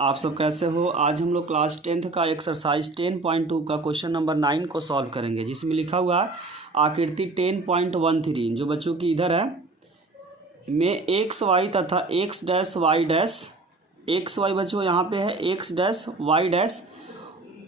आप सब कैसे हो। आज हम लोग क्लास 10th का एक्सरसाइज 10.2 का क्वेश्चन नंबर 9 को सॉल्व करेंगे, जिसमें लिखा हुआ है आकृति 10.13 जो बच्चों की इधर है में एक्स वाई तथा X dash Y dash X Y बच्चों यहाँ पे है X dash Y dash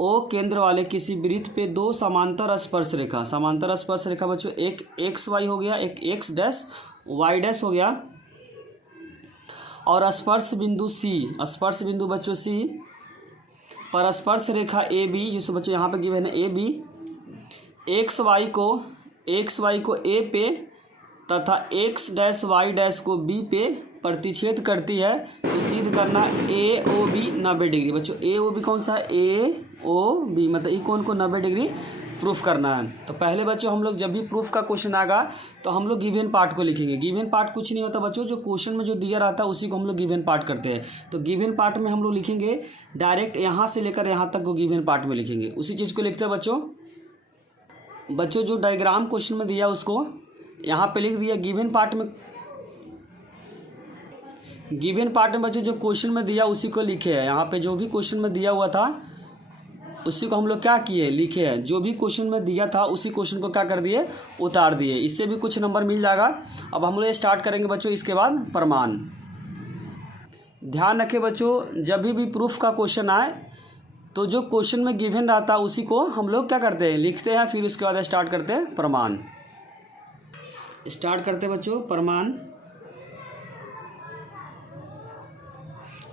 O केंद्र वाले किसी वृत्त पे दो समांतर स्पर्श रेखा बच्चों एक एक्स वाई हो गया, एक एक्स डैश वाई डैश हो गया और स्पर्श बिंदु बच्चों सी पर स्पर्श रेखा ए बी जिसको बच्चों यहाँ पे गिवन है ए बी एक्स वाई को ए पे तथा एक्स डैश वाई डैश को बी पे प्रतिच्छेद करती है तो सिद्ध करना ए ओ बी 90 डिग्री। बच्चों ए ओ बी कौन सा है, ए ओ बी मतलब ई कोण को 90 डिग्री प्रूफ करना है। तो पहले बच्चों हम लोग जब भी प्रूफ का क्वेश्चन आएगा तो हम लोग गिवन पार्ट को लिखेंगे। गिवन पार्ट कुछ नहीं होता बच्चों, जो क्वेश्चन में जो दिया रहता है उसी को हम लोग गिवन पार्ट करते हैं। तो गिवन पार्ट में हम लोग लिखेंगे डायरेक्ट यहाँ से लेकर यहाँ तक को गिवन पार्ट में लिखेंगे, उसी चीज़ को लिखते हैं बच्चों जो डायग्राम क्वेश्चन में दिया उसको यहाँ पे लिख दिया। गिवन पार्ट में बच्चों जो क्वेश्चन में दिया उसी को लिखे हैं। यहाँ पे जो भी क्वेश्चन में दिया हुआ था उसी को हम लोग क्या किए, लिखे हैं। जो भी क्वेश्चन में दिया था उसी क्वेश्चन को क्या कर दिए, उतार दिए। इससे भी कुछ नंबर मिल जाएगा। अब हम लोग स्टार्ट करेंगे बच्चों इसके बाद प्रमाण। ध्यान रखें बच्चों, जब भी प्रूफ का क्वेश्चन आए तो जो क्वेश्चन में गिवन रहता है उसी को हम लोग क्या करते हैं, लिखते हैं, फिर उसके बाद स्टार्ट करते हैं प्रमाण। स्टार्ट करते बच्चों प्रमाण।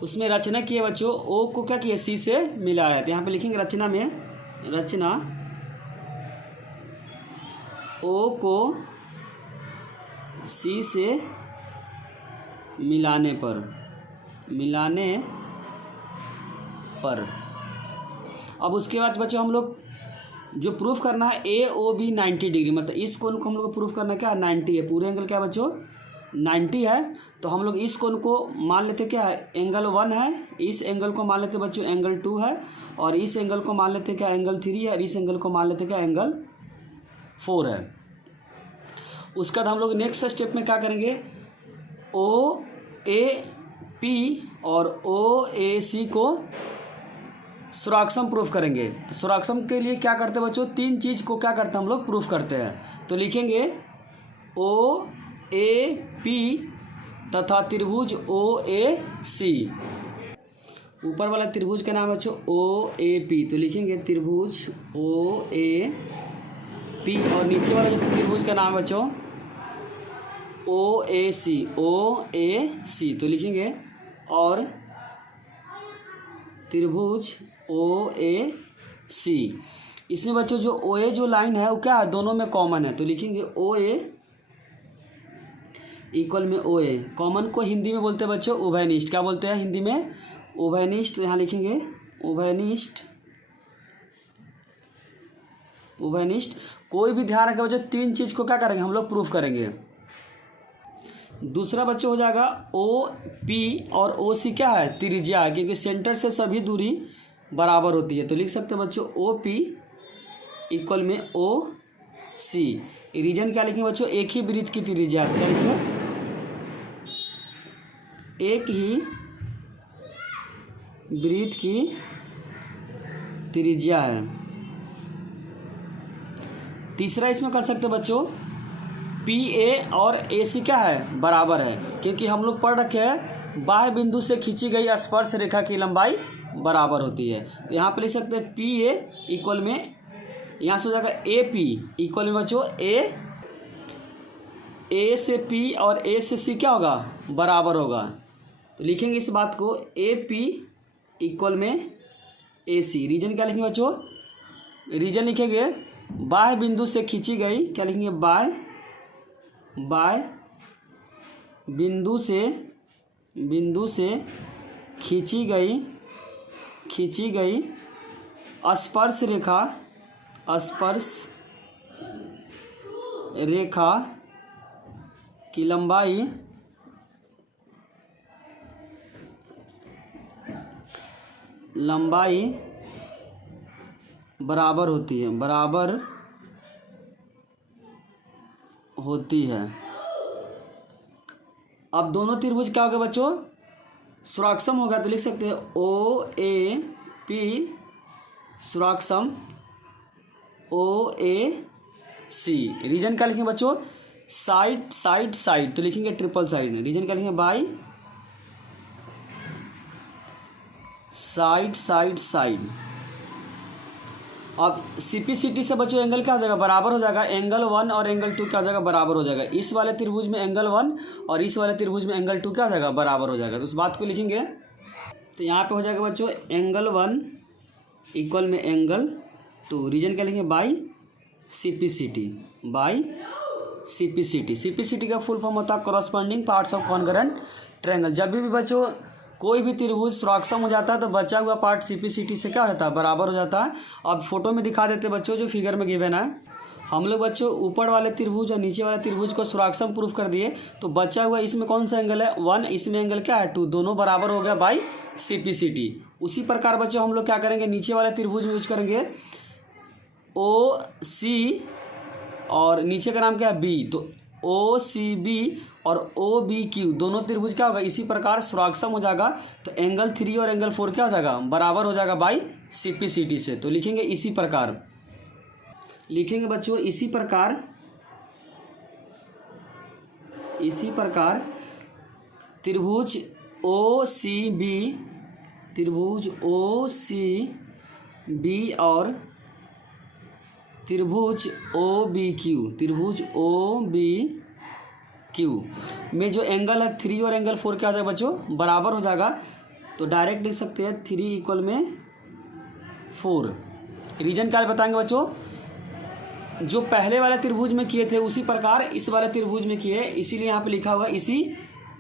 उसमें रचना की है बच्चों, ओ को क्या किया, सी से मिला है। तो यहाँ पे लिखेंगे रचना ओ को सी से मिलाने पर अब उसके बाद बच्चों हम लोग जो प्रूफ करना है ए ओ बी 90 डिग्री मतलब इस कोण को हम लोग को प्रूफ करना है क्या, 90 है। पूरे एंगल क्या बच्चों 90 है। तो हम लोग इस कोण को मान लेते क्या है, एंगल 1 है। इस एंगल को मान लेते बच्चों एंगल 2 है और इस एंगल को मान लेते क्या एंगल 3 है और इस एंगल को मान लेते क्या एंगल 4 है। उसके बाद हम लोग नेक्स्ट स्टेप में क्या करेंगे, ओ ए पी और ओ ए सी को सुराक्षम प्रूफ करेंगे। तो सुराक्षम के लिए क्या करते हैं बच्चों, तीन चीज़ को क्या करते हैं हम लोग प्रूफ करते हैं। तो लिखेंगे ओ ए पी तथा त्रिभुज ओ ए सी। ऊपर वाला त्रिभुज का नाम है बच्चों ओ ए पी, तो लिखेंगे त्रिभुज ओ ए पी और नीचे वाला जो त्रिभुज का नाम है बच्चों ओ ए सी, तो लिखेंगे और त्रिभुज ओ ए सी। इसमें बच्चों जो ओ ए जो लाइन है वो क्या है, दोनों में कॉमन है। तो लिखेंगे ओ ए इक्वल में ओ ए। कॉमन को हिंदी में बोलते हैं बच्चों उभयनिष्ठ। क्या बोलते हैं हिंदी में, उभयनिष्ठ। तो यहाँ लिखेंगे उभयनिष्ठ। कोई भी ध्यान रखें बच्चों, तीन चीज़ को क्या करेंगे हम लोग प्रूफ करेंगे। दूसरा बच्चों हो जाएगा ओ पी और ओ सी क्या है, त्रिज्या है, क्योंकि सेंटर से सभी दूरी बराबर होती है। तो लिख सकते हैं बच्चों ओ पी इक्वल में ओ सी। रीजन क्या लिखेंगे बच्चों, एक ही वृत्त की त्रिज्या। क्या लिखेंगे, एक ही वृत्त की त्रिज्या है। तीसरा इसमें कर सकते हैं बच्चों पी ए और ए सी क्या है, बराबर है, क्योंकि हम लोग पढ़ रखे हैं बाह्य बिंदु से खींची गई स्पर्श रेखा की लंबाई बराबर होती है। तो यहाँ पे लिख सकते हैं पी ए इक्वल में, यहाँ से हो जाएगा ए पी इक्वल में बच्चों ए से पी और ए से सी क्या होगा, बराबर होगा। तो लिखेंगे इस बात को ए पी इक्वल में ए सी। रीजन क्या लिखेंगे बच्चों, रीजन लिखेंगे बाह्य बिंदु से खींची गई, क्या लिखेंगे बाह्य बिंदु से खींची गई स्पर्श रेखा की लंबाई बराबर होती है। अब दोनों त्रिभुज क्या हो गए बच्चों, श्राक्षम होगा तो लिख सकते हैं ओ A P श्राक्षम O A C. Reason क्या लिखेंगे बच्चों, साइड साइड साइड, तो लिखेंगे ट्रिपल साइड। रीजन क्या लिखेंगे, बाई साइड साइड साइड। अब सीपीसीटी से बच्चों एंगल क्या हो जाएगा, बराबर हो जाएगा। एंगल 1 और एंगल 2 क्या हो जाएगा, बराबर हो जाएगा। इस वाले त्रिभुज में एंगल 1 और इस वाले त्रिभुज में एंगल 2 क्या हो जाएगा, बराबर हो जाएगा। तो उस बात को लिखेंगे। तो यहाँ पे हो जाएगा बच्चों एंगल 1 इक्वल में एंगल 2। रीजन क्या लिखेंगे, by CPCT, by CPCT. CPCT का फुल फॉर्म होता है corresponding parts of congruent triangle. जब भी बच्चों कोई भी त्रिभुज श्राक्षम हो जाता है तो बचा हुआ पार्ट सीपीसीटी से क्या हो जाता है, बराबर हो जाता है। अब फोटो में दिखा देते बच्चों, जो फिगर में गिवन है। हम लोग बच्चों ऊपर वाले त्रिभुज और नीचे वाले त्रिभुज को श्राक्षम प्रूफ कर दिए, तो बचा हुआ इसमें कौन सा एंगल है, 1, इसमें एंगल क्या है, 2, दोनों बराबर हो गया बाई सीपीसीटी। उसी प्रकार बच्चों हम लोग क्या करेंगे, नीचे वाले त्रिभुज में यूज करेंगे ओ सी और नीचे का नाम क्या है, बी। तो ओ सी बी और ओ बी क्यू दोनों त्रिभुज क्या होगा, इसी प्रकार श्राक्षम हो जाएगा। तो एंगल 3 और एंगल 4 क्या हो जाएगा, बराबर हो जाएगा बाई सीपीसीटी से। तो लिखेंगे इसी प्रकार, लिखेंगे बच्चों इसी प्रकार, इसी प्रकार त्रिभुज ओ सी बी, त्रिभुज ओ सी बी और त्रिभुज ओ बी क्यू, त्रिभुज ओ बी क्यू में जो एंगल है 3 और एंगल 4 क्या हो जाएगा बच्चों, बराबर हो जाएगा। तो डायरेक्ट लिख सकते हैं 3 इक्वल में 4। रीजन क्या बताएंगे बच्चों, जो पहले वाले त्रिभुज में किए थे उसी प्रकार इस वाले त्रिभुज में किए, इसीलिए यहाँ पे लिखा हुआ इसी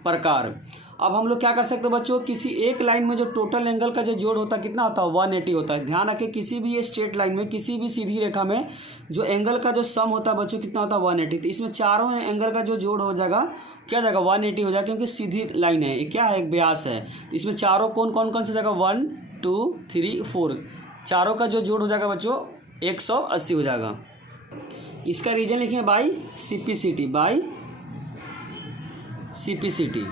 प्रकार। अब हम लोग क्या कर सकते हैं बच्चों, किसी एक लाइन में जो टोटल एंगल का जो जोड़ होता है कितना होता है, 180 होता है। ध्यान रखें किसी भी ये स्ट्रेट लाइन में, किसी भी सीधी रेखा में जो एंगल का जो सम होता है बच्चों कितना होता है, 180। तो इसमें चारों एंगल का जो जोड़ हो जाएगा क्या जाएगा, 180 हो जाएगा, क्योंकि सीधी लाइन है, ये क्या है, एक व्यास है। तो इसमें चारों कौन से जाएगा, 1 2 3 4, चारों का जो जोड़ हो जाएगा बच्चों 180 हो जाएगा। इसका रीजन लिखेंगे बाई सीपीसीटी, बाई सीपीसीटी।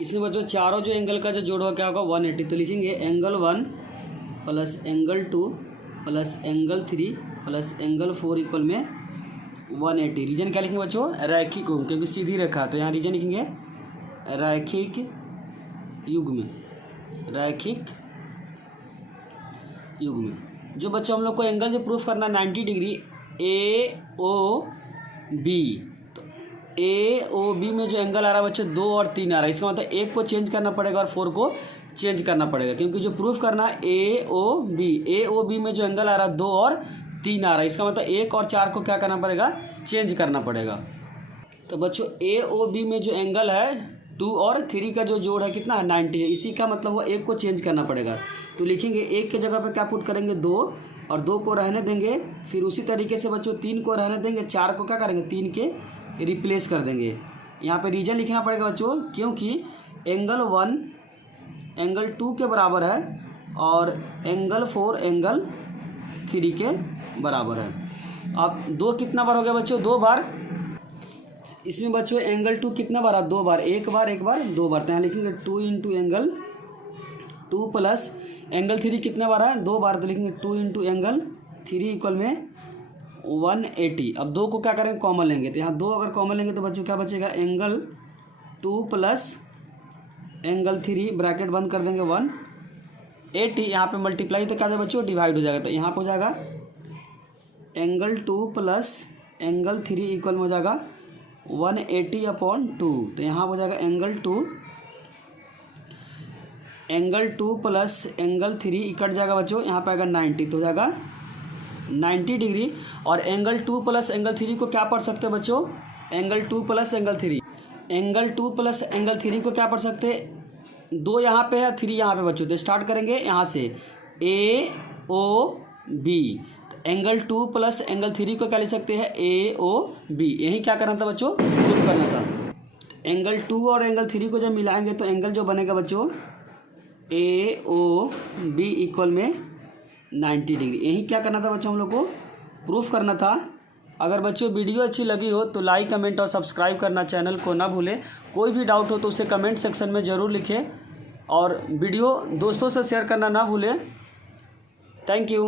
इसमें बच्चों चारों जो एंगल का जो जोड़ होगा क्या होगा, 180। तो लिखेंगे angle 1 plus angle 2 plus angle 3 plus angle 4 equal में 180। रीजन क्या लिखेंगे बच्चों, रैखिक युग्म, क्योंकि सीधी रेखा। तो यहाँ रीजन लिखेंगे रैखिक युग्म, रैखिक युग्म। जो बच्चों हम लोग को एंगल जो प्रूफ करना 90 डिग्री ए ओ बी, तो ए ओ बी में जो एंगल आ रहा है बच्चों 2 और 3 आ रहा है। इसका मतलब 1 को चेंज करना पड़ेगा और 4 को चेंज करना पड़ेगा, क्योंकि जो प्रूफ करना है ए ओ बी में जो एंगल आ रहा है 2 और 3 आ रहा है। इसका मतलब 1 और 4 को क्या करना पड़ेगा, चेंज करना पड़ेगा। तो बच्चों ए ओ बी में जो एंगल है 2 और 3 का जो जोड़ है कितना है, 90 है। इसी का मतलब वो 1 को चेंज करना पड़ेगा। तो लिखेंगे 1 के जगह पे क्या पुट करेंगे, 2, और 2 को रहने देंगे। फिर उसी तरीके से बच्चों 3 को रहने देंगे, 4 को क्या करेंगे, 3 के रिप्लेस कर देंगे। यहाँ पे रीजन लिखना पड़ेगा बच्चों, क्योंकि एंगल 1 एंगल 2 के बराबर है और एंगल 4 एंगल 3 के बराबर है। अब 2 कितना बार हो गया बच्चों, 2 बार। इसमें बच्चों एंगल 2 कितना बार है, 2 बार, एक बार 2 बार। तो यहाँ लिखेंगे 2 इंटू एंगल 2 प्लस एंगल 3 कितना बार है, 2 बार। तो लिखेंगे 2 इंटू एंगल 3 इक्वल में 180। अब 2 को क्या करेंगे, कॉमन लेंगे। तो यहाँ 2 अगर कॉमन लेंगे तो बच्चों क्या बचेगा, एंगल 2 प्लस एंगल 3 ब्रैकेट बंद कर देंगे 180। यहाँ पे मल्टीप्लाई तो क्या हो जाएगा बच्चों, डिवाइड हो जाएगा। तो यहाँ पे हो जाएगा एंगल 2 प्लस एंगल 3 इक्वल में हो जाएगा 180/2। तो यहाँ हो जाएगा एंगल 2 प्लस एंगल 3 कट जाएगा बच्चों, यहाँ पे आएगा 90। तो हो जाएगा 90 डिग्री। और एंगल 2 प्लस एंगल 3 को क्या पढ़ सकते हैं बच्चों, angle 2 plus angle 3, angle 2 plus angle 3 को क्या पढ़ सकते हैं, 2 यहाँ पे है 3 यहाँ पे बच्चों। तो स्टार्ट करेंगे यहाँ से A O B. Angle 2 plus angle 3 को क्या लिख सकते हैं, ए ओ बी। यही क्या करना था बच्चों, प्रूफ करना था। एंगल 2 और एंगल 3 को जब मिलाएंगे तो एंगल जो बनेगा बच्चों ए ओ बी इक्वल में 90 डिग्री। यही क्या करना था बच्चों, हम लोग को प्रूफ करना था। अगर बच्चों वीडियो अच्छी लगी हो तो लाइक कमेंट और सब्सक्राइब करना चैनल को ना भूलें। कोई भी डाउट हो तो उसे कमेंट सेक्शन में ज़रूर लिखें और वीडियो दोस्तों से शेयर करना ना भूलें। Thank you.